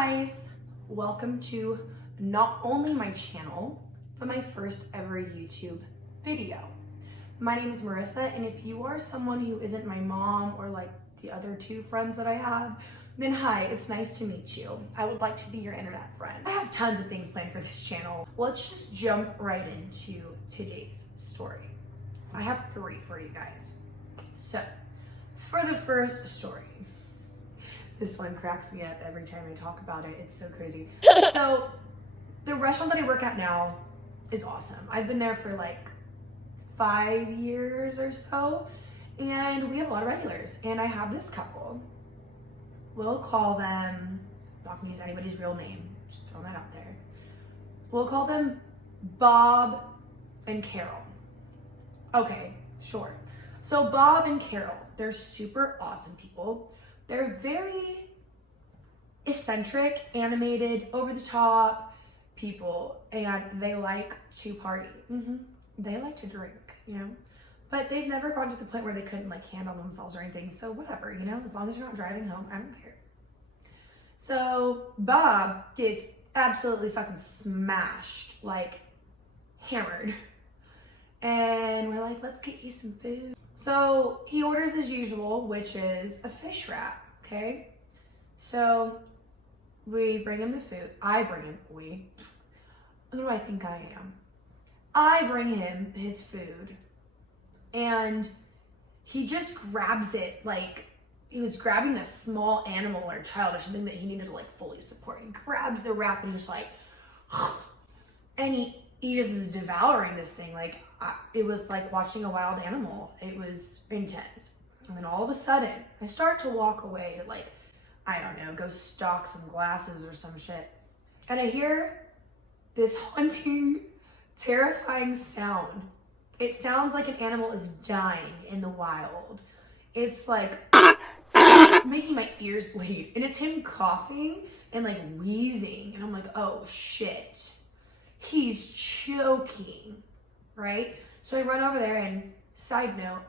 guys, welcome to not only my channel, but my first ever YouTube video. My name is Marissa, and if you are someone who isn't my mom or like the other two friends that I have, then hi, it's nice to meet you. I would like to be your internet friend. I have tons of things planned for this channel. Let's just jump right into today's story. I have 3 for you guys. So, for the first story, this one cracks me up every time I talk about it. It's so crazy. So, the restaurant that I work at now is awesome. I've been there for like 5 years or so, and we have a lot of regulars. And I have this couple. We'll call them, I'm not gonna use anybody's real name, just throw that out there. We'll call them Bob and Carol. Okay, sure. So Bob and Carol, they're super awesome people. They're very eccentric, animated, over the top people, and they like to party. They like to drink, you know? But they've never gotten to the point where they couldn't like handle themselves or anything. So whatever, you know, as long as you're not driving home, I don't care. So Bob gets absolutely fucking smashed, like hammered. And we're like, let's get you some food. So he orders as usual, which is a fish wrap, okay? So we bring him the food. I bring him, who do I think I am? I bring him his food. And he just grabs it like he was grabbing a small animal or a child or something that he needed to like fully support. He grabs the wrap and just like, and he just is devouring this thing. Like it was like watching a wild animal. It was intense. And then all of a sudden I start to walk away to like, I don't know, go stock some glasses or some shit. And I hear this haunting, terrifying sound. It sounds like an animal is dying in the wild. It's like making my ears bleed. And it's him coughing and like wheezing. And I'm like, oh shit. He's choking, right? So I run over there, and side note,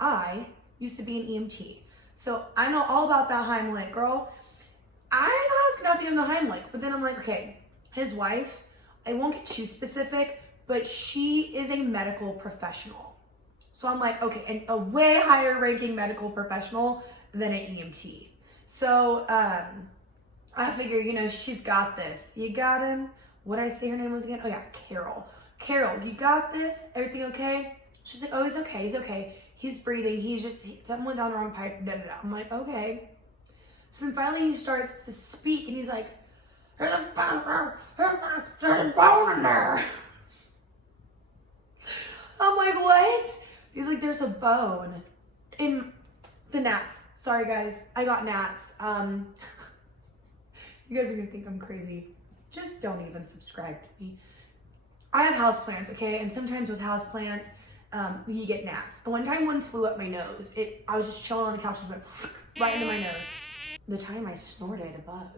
I used to be an EMT. So I know all about that Heimlich, girl. I thought I was gonna have to give him the Heimlich, but then I'm like, okay, his wife, I won't get too specific, but she is a medical professional. So I'm like, okay, and a way higher ranking medical professional than an EMT. So I figure, you know, she's got this. You got him? What did I say her name was again? Oh yeah, Carol. Carol, you got this? Everything okay? She's like, oh, he's okay, he's okay. He's breathing, something went down the wrong pipe, da da da. I'm like, okay. So then finally he starts to speak, and he's like, there's a bone in there. I'm like, what? He's like, there's a bone in the gnats. Sorry guys, I got gnats. You guys are gonna think I'm crazy. Just don't even subscribe to me. I have houseplants, okay? And sometimes with houseplants, you get gnats. And one time one flew up my nose. I was just chilling on the couch and went right into my nose. The time I snorted a bug.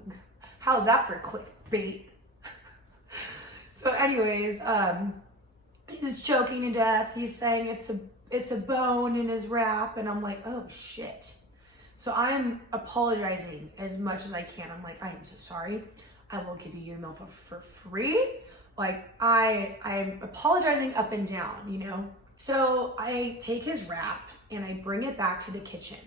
How's that for clickbait? So anyways, he's choking to death. He's saying it's a bone in his wrap, and I'm like, oh shit. So I'm apologizing as much as I can. I'm like, I am so sorry. I will give you your meal for free. Like I'm apologizing up and down, you know? So I take his wrap and I bring it back to the kitchen.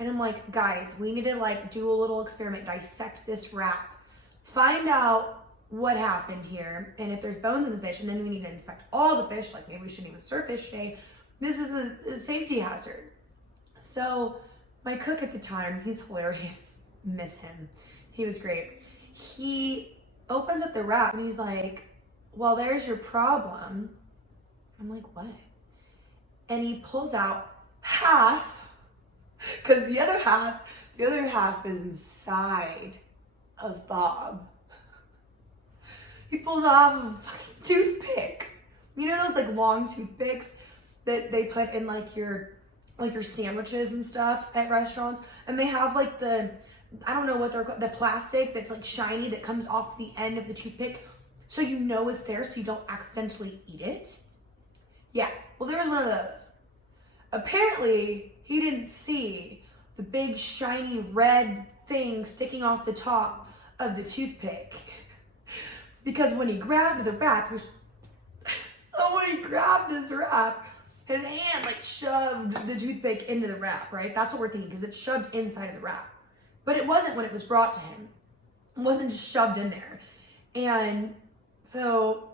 And I'm like, guys, we need to like do a little experiment, dissect this wrap, find out what happened here, and if there's bones in the fish, and then we need to inspect all the fish, like maybe we shouldn't even serve fish today. This is a safety hazard. So my cook at the time, he's hilarious, miss him. He was great. He opens up the wrap and he's like, well, there's your problem. I'm like, what? And he pulls out half, because the other half is inside of Bob. He pulls off a fucking toothpick. You know those like long toothpicks that they put in like your sandwiches and stuff at restaurants? And they have like I don't know what they're called, the plastic that's like shiny that comes off the end of the toothpick, so you know it's there so you don't accidentally eat it. Yeah, well there was one of those. Apparently he didn't see the big shiny red thing sticking off the top of the toothpick. Because when he grabbed the wrap, so when he grabbed his wrap, his hand like shoved the toothpick into the wrap, right? That's what we're thinking, because it's shoved inside of the wrap. But it wasn't when it was brought to him. It wasn't just shoved in there. And so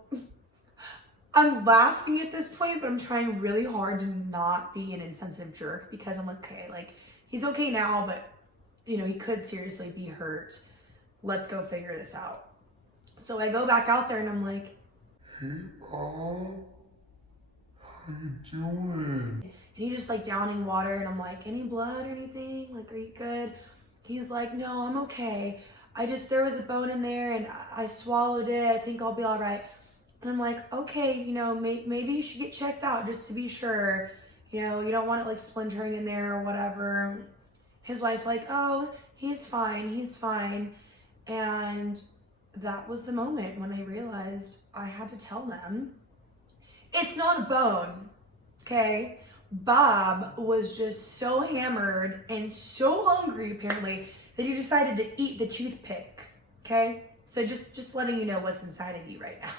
I'm laughing at this point, but I'm trying really hard to not be an insensitive jerk, because I'm like, okay, like, he's okay now, but, you know, he could seriously be hurt. Let's go figure this out. So I go back out there and I'm like, hey, Bob, how you doing? and he's just like downing water, and I'm like, any blood or anything? Like, are you good? He's like, no, I'm okay. There was a bone in there and I swallowed it. I think I'll be all right. And I'm like, okay, you know, maybe you should get checked out just to be sure. You know, you don't want it like splintering in there or whatever. His wife's like, oh, he's fine, he's fine. And that was the moment when I realized I had to tell them, it's not a bone, okay? Bob was just so hammered and so hungry, apparently, that he decided to eat the toothpick, okay? So just letting you know what's inside of you right now.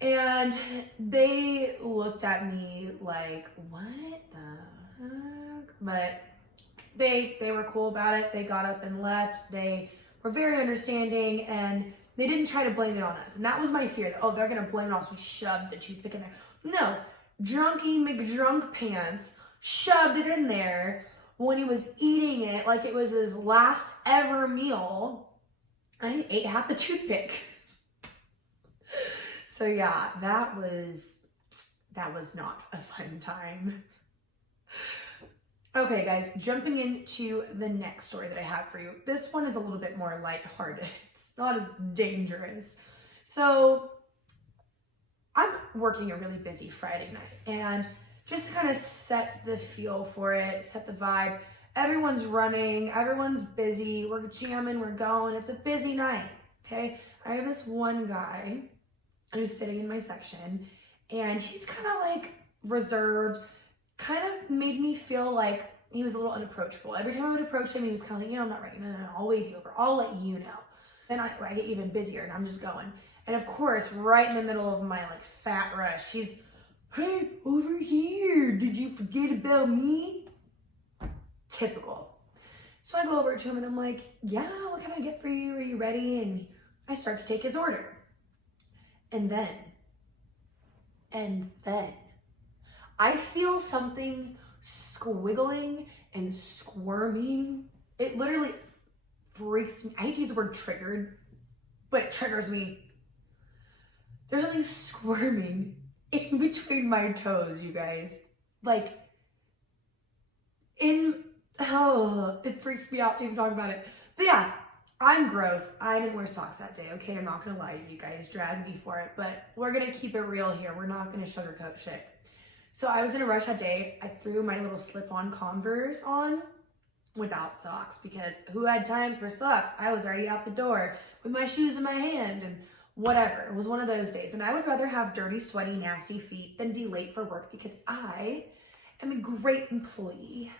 And they looked at me like, what the heck? But they were cool about it. They got up and left. They were very understanding, and they didn't try to blame it on us. And that was my fear, that, oh, they're gonna blame it on us. We shoved the toothpick in there. No, drunky McDrunk pants shoved it in there when he was eating it like it was his last ever meal, and he ate half the toothpick. So yeah, that was not a fun time. Okay guys, jumping into the next story that I have for you. This one is a little bit more lighthearted. It's not as dangerous. So I'm working a really busy Friday night, and just to kind of set the feel for it, set the vibe, everyone's running, everyone's busy, we're jamming, we're going, it's a busy night, okay? I have this one guy who's sitting in my section, and he's kind of like reserved, kind of made me feel like he was a little unapproachable. Every time I would approach him, he was kind of like, you know, I'm not ready, no, I'll wave you over, I'll let you know. Then I get even busier, and I'm just going. And of course, right in the middle of my like fat rush, he's, hey, over here, did you forget about me? Typical. So I go over to him and I'm like, yeah, what can I get for you? Are you ready? And I start to take his order. And then I feel something squiggling and squirming. It literally freaks me. I hate to use the word triggered, but it triggers me. There's something squirming in between my toes, you guys. Like, it freaks me out to even talk about it. But yeah, I'm gross. I didn't wear socks that day, okay? I'm not gonna lie to you guys, drag me for it, but we're gonna keep it real here. We're not gonna sugarcoat shit. So I was in a rush that day. I threw my little slip-on Converse on without socks, because who had time for socks? I was already out the door with my shoes in my hand and whatever. It was one of those days. And I would rather have dirty, sweaty, nasty feet than be late for work, because I am a great employee.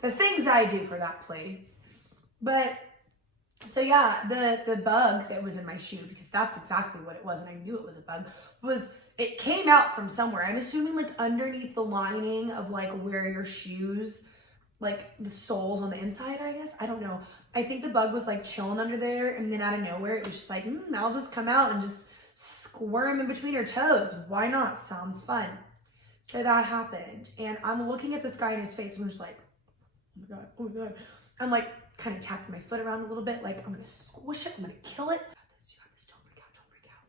The things I do for that place. But so yeah, the bug that was in my shoe, because that's exactly what it was, and I knew it was a bug, it came out from somewhere. I'm assuming like underneath the lining of like where your shoes, like the soles on the inside, I guess. I don't know. I think the bug was like chilling under there, and then out of nowhere, it was just like, I'll just come out and just squirm in between her toes. Why not? Sounds fun. So that happened. And I'm looking at this guy in his face, and I'm just like, oh my God. I'm like kind of tapping my foot around a little bit, like I'm gonna squish it, I'm gonna kill it. You got this, don't freak out.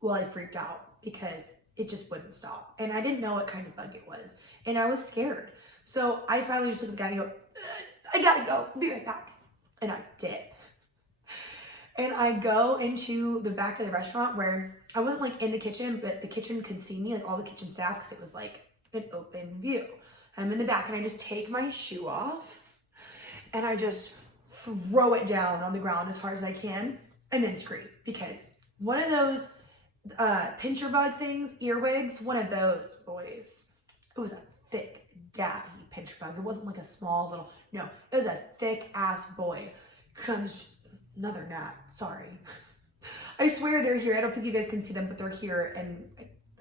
Well, I freaked out because it just wouldn't stop. And I didn't know what kind of bug it was. And I was scared. So I finally just looked at the guy and go, I gotta go, be right back. And I did. And I go into the back of the restaurant, where I wasn't like in the kitchen, but the kitchen could see me, like all the kitchen staff, because it was like an open view. I'm in the back, and I just take my shoe off and I just throw it down on the ground as hard as I can, and then scream, because one of those pincher bug things, earwigs, one of those, boys, it was a thick daddy pincher bug. It wasn't like a small little, no, it was a thick ass boy. Comes, another gnat, sorry. I swear they're here. I don't think you guys can see them, but they're here, and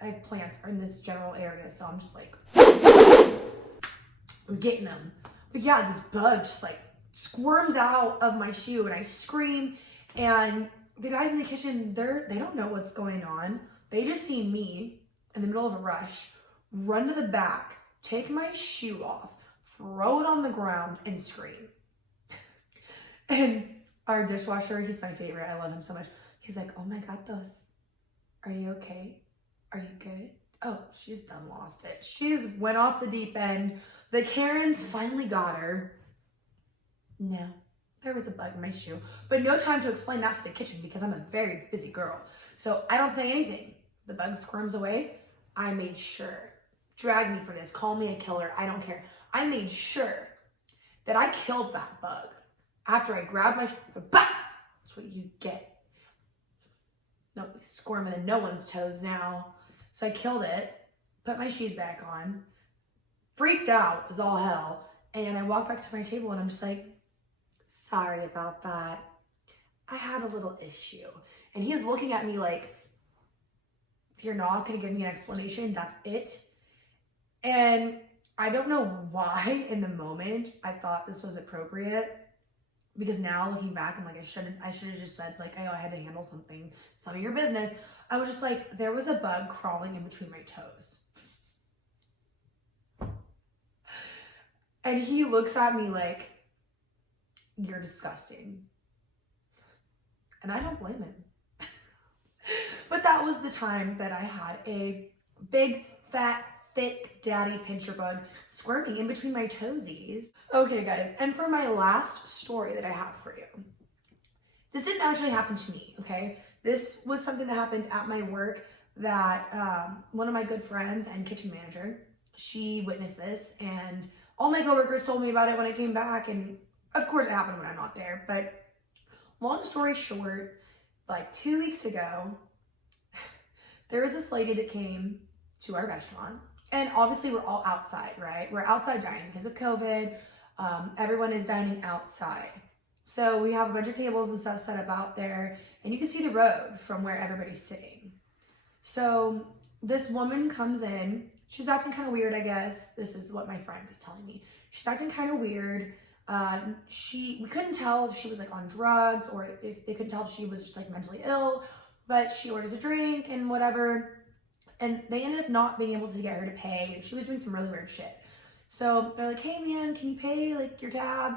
I have plants in this general area, so I'm just like, I'm getting them. But yeah, this bug just like squirms out of my shoe, and I scream, and the guys in the kitchen, they don't know what's going on. They just see me in the middle of a rush, run to the back, take my shoe off, throw it on the ground, and scream. And our dishwasher, he's my favorite. I love him so much. He's like, oh my gatos, are you okay? Are you good? Oh, she's done lost it. She's went off the deep end. The Karens finally got her. No, there was a bug in my shoe. But no time to explain that to the kitchen because I'm a very busy girl. So I don't say anything. The bug squirms away. I made sure. Drag me for this. Call me a killer. I don't care. I made sure that I killed that bug. After I grabbed my shoe, bah! That's what you get. Nope, squirming in no one's toes now. So I killed it, put my shoes back on, freaked out as all hell, and I walked back to my table and I'm just like, sorry about that. I had a little issue. And he's looking at me like, if you're not gonna give me an explanation, that's it. And I don't know why in the moment I thought this was appropriate. Because now looking back, I'm like, I should have just said like, oh, I had to handle something. It's none of your business. I was just like, there was a bug crawling in between my toes. And he looks at me like, you're disgusting. And I don't blame him. But that was the time that I had a big, fat, thick daddy pincher bug squirming in between my toesies. Okay guys, and for my last story that I have for you. This didn't actually happen to me, okay? This was something that happened at my work that one of my good friends and kitchen manager, she witnessed this, and all my coworkers told me about it when I came back, and of course it happened when I'm not there, but long story short, like 2 weeks ago, there was this lady that came to our restaurant. And obviously we're all outside, right? We're outside dining because of COVID. Everyone is dining outside. So we have a bunch of tables and stuff set up out there, and you can see the road from where everybody's sitting. So this woman comes in. She's acting kind of weird, I guess. This is what my friend is telling me. She's acting kind of weird. We couldn't tell if she was like on drugs or if they couldn't tell if she was just like mentally ill, but she orders a drink and whatever. And they ended up not being able to get her to pay, and she was doing some really weird shit. So they're like, hey man, can you pay like your tab?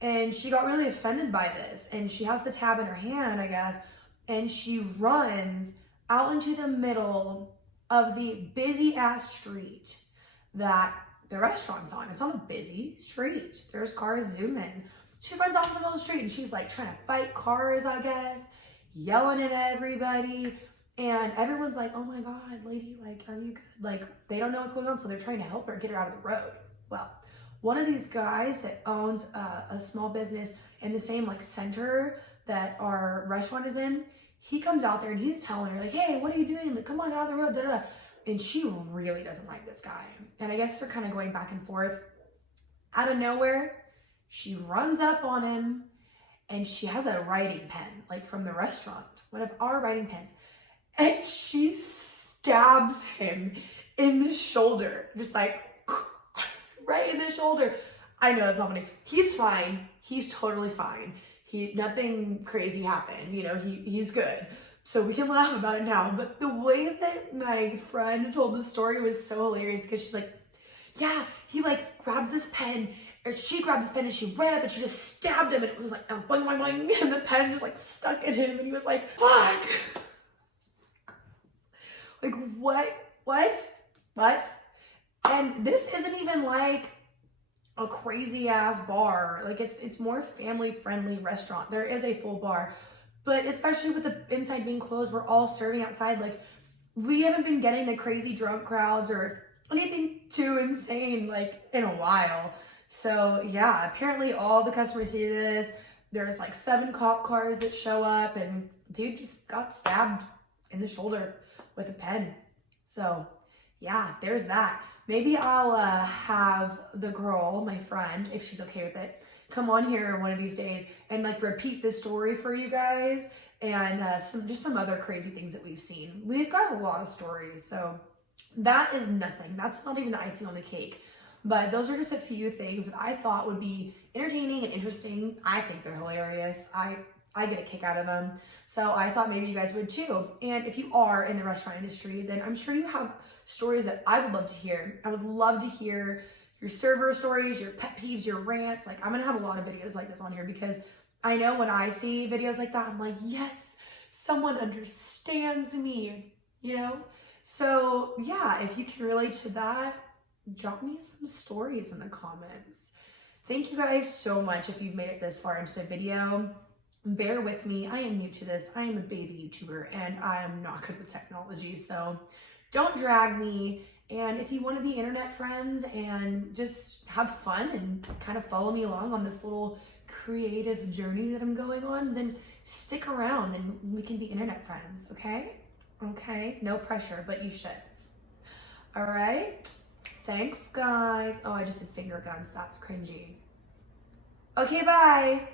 And she got really offended by this, and she has the tab in her hand, I guess, and she runs out into the middle of the busy ass street that the restaurant's on. It's on a busy street. There's cars zooming. She runs out in the middle of the street, and she's like trying to fight cars, I guess, yelling at everybody. And everyone's like, oh my God, lady, like, are you good? Like, they don't know what's going on, so they're trying to help her get her out of the road. Well, one of these guys that owns a small business in the same like center that our restaurant is in, he comes out there and he's telling her like, hey, what are you doing? Like, come on, out of the road, da, da, da. And she really doesn't like this guy. And I guess they're kind of going back and forth. Out of nowhere, she runs up on him, and she has a writing pen, like from the restaurant, one of our writing pens. And she stabs him in the shoulder, just like right in the shoulder. I know it's not funny. He's fine. He's totally fine. Nothing crazy happened. You know, he's good. So we can laugh about it now. But the way that my friend told the story was so hilarious because she's like, yeah, he like grabbed this pen, or she grabbed this pen and she ran up and she just stabbed him, and it was like boing, boing, boing, and the pen just like stuck in him, and he was like, fuck. Like, what? And this isn't even like a crazy ass bar. Like, it's more family friendly restaurant. There is a full bar, but especially with the inside being closed, we're all serving outside. Like, we haven't been getting the crazy drunk crowds or anything too insane like in a while. So yeah, apparently all the customers see this. There's like 7 cop cars that show up, and dude just got stabbed in the shoulder with a pen. So yeah, there's that. Maybe I'll have the girl, my friend, if she's okay with it, come on here one of these days and like repeat this story for you guys, and some other crazy things that we've seen. We've got a lot of stories, so that is nothing. That's not even the icing on the cake. But those are just a few things that I thought would be entertaining and interesting. I think they're hilarious. I get a kick out of them. So I thought maybe you guys would too. And if you are in the restaurant industry, then I'm sure you have stories that I would love to hear. I would love to hear your server stories, your pet peeves, your rants. Like, I'm gonna have a lot of videos like this on here, because I know when I see videos like that, I'm like, yes, someone understands me, you know? So yeah, if you can relate to that, drop me some stories in the comments. Thank you guys so much if you've made it this far into the video. Bear with me, I am new to this. I am a baby YouTuber and I am not good with technology, so don't drag me. And if you want to be internet friends and just have fun and kind of follow me along on this little creative journey that I'm going on, then stick around and we can be internet friends, okay? Okay, no pressure, but you should. All right, thanks guys. Oh, I just did finger guns, that's cringy. Okay, bye.